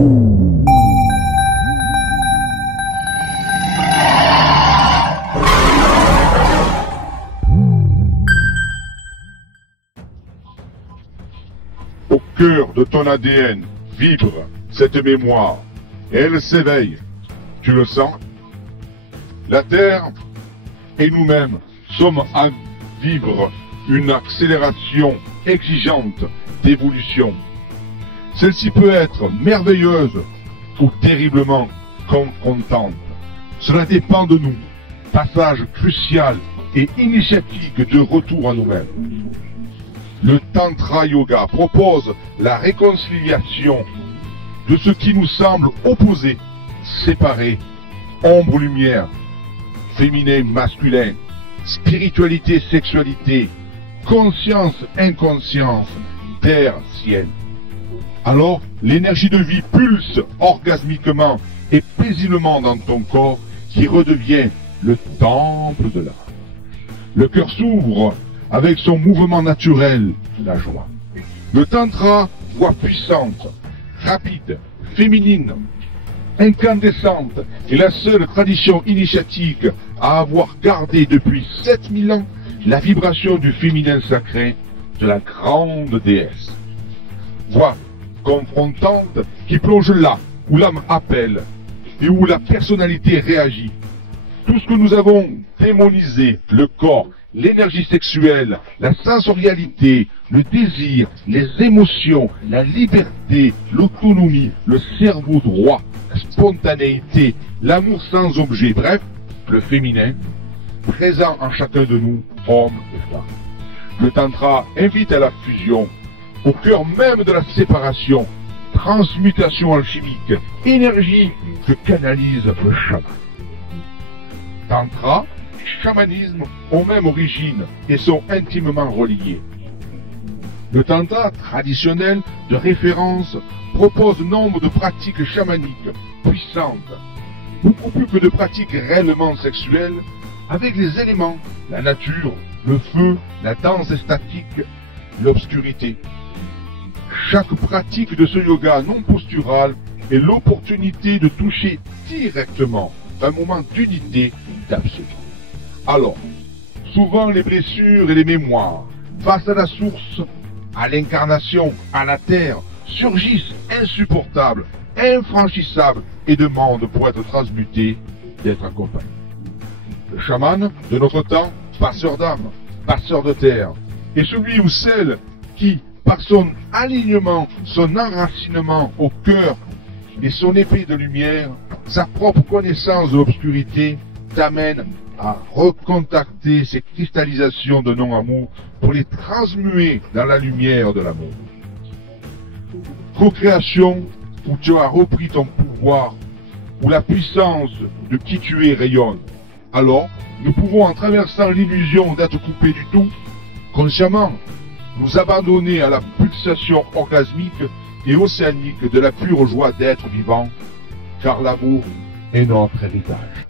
Au cœur de ton ADN vibre cette mémoire, et elle s'éveille. Tu le sens? La Terre et nous-mêmes sommes à vivre une accélération exigeante d'évolution. Celle-ci peut être merveilleuse ou terriblement confrontante. Cela dépend de nous. Passage crucial et initiatique de retour à nous-mêmes. Le Tantra Yoga propose la réconciliation de ce qui nous semble opposé, séparé, ombre-lumière, féminin-masculin, spiritualité-sexualité, conscience-inconscience, terre-ciel. Alors, l'énergie de vie pulse orgasmiquement et paisiblement dans ton corps qui redevient le temple de l'âme. Le cœur s'ouvre avec son mouvement naturel, la joie. Le tantra, voix puissante, rapide, féminine, incandescente, est la seule tradition initiatique à avoir gardé depuis 7000 ans la vibration du féminin sacré de la grande déesse. Voix confrontante qui plonge là où l'âme appelle et où la personnalité réagit. Tout ce que nous avons démonisé, le corps, l'énergie sexuelle, la sensorialité, le désir, les émotions, la liberté, l'autonomie, le cerveau droit, la spontanéité, l'amour sans objet, bref, le féminin, présent en chacun de nous, hommes et femmes. Le tantra invite à la fusion, au cœur même de la séparation, transmutation alchimique, énergie que canalise le chaman. Tantra et chamanisme ont même origine et sont intimement reliés. Le tantra traditionnel de référence propose nombre de pratiques chamaniques puissantes, beaucoup plus que de pratiques réellement sexuelles, avec les éléments, la nature, le feu, la danse statique, l'obscurité. Chaque pratique de ce yoga non postural est l'opportunité de toucher directement un moment d'unité, d'absolu. Alors, souvent les blessures et les mémoires, face à la source, à l'incarnation, à la terre, surgissent insupportables, infranchissables et demandent pour être transmutés d'être accompagnés. Le chaman de notre temps, passeur d'âme, passeur de terre, est celui ou celle qui, par son alignement, son enracinement au cœur et son épée de lumière, sa propre connaissance de l'obscurité, t'amène à recontacter ces cristallisations de non-amour pour les transmuer dans la lumière de l'amour. Co-création où tu as repris ton pouvoir, où la puissance de qui tu es rayonne. Alors, nous pouvons, en traversant l'illusion d'être coupés du tout, consciemment, nous abandonner à la pulsation orgasmique et océanique de la pure joie d'être vivant, car l'amour est notre héritage.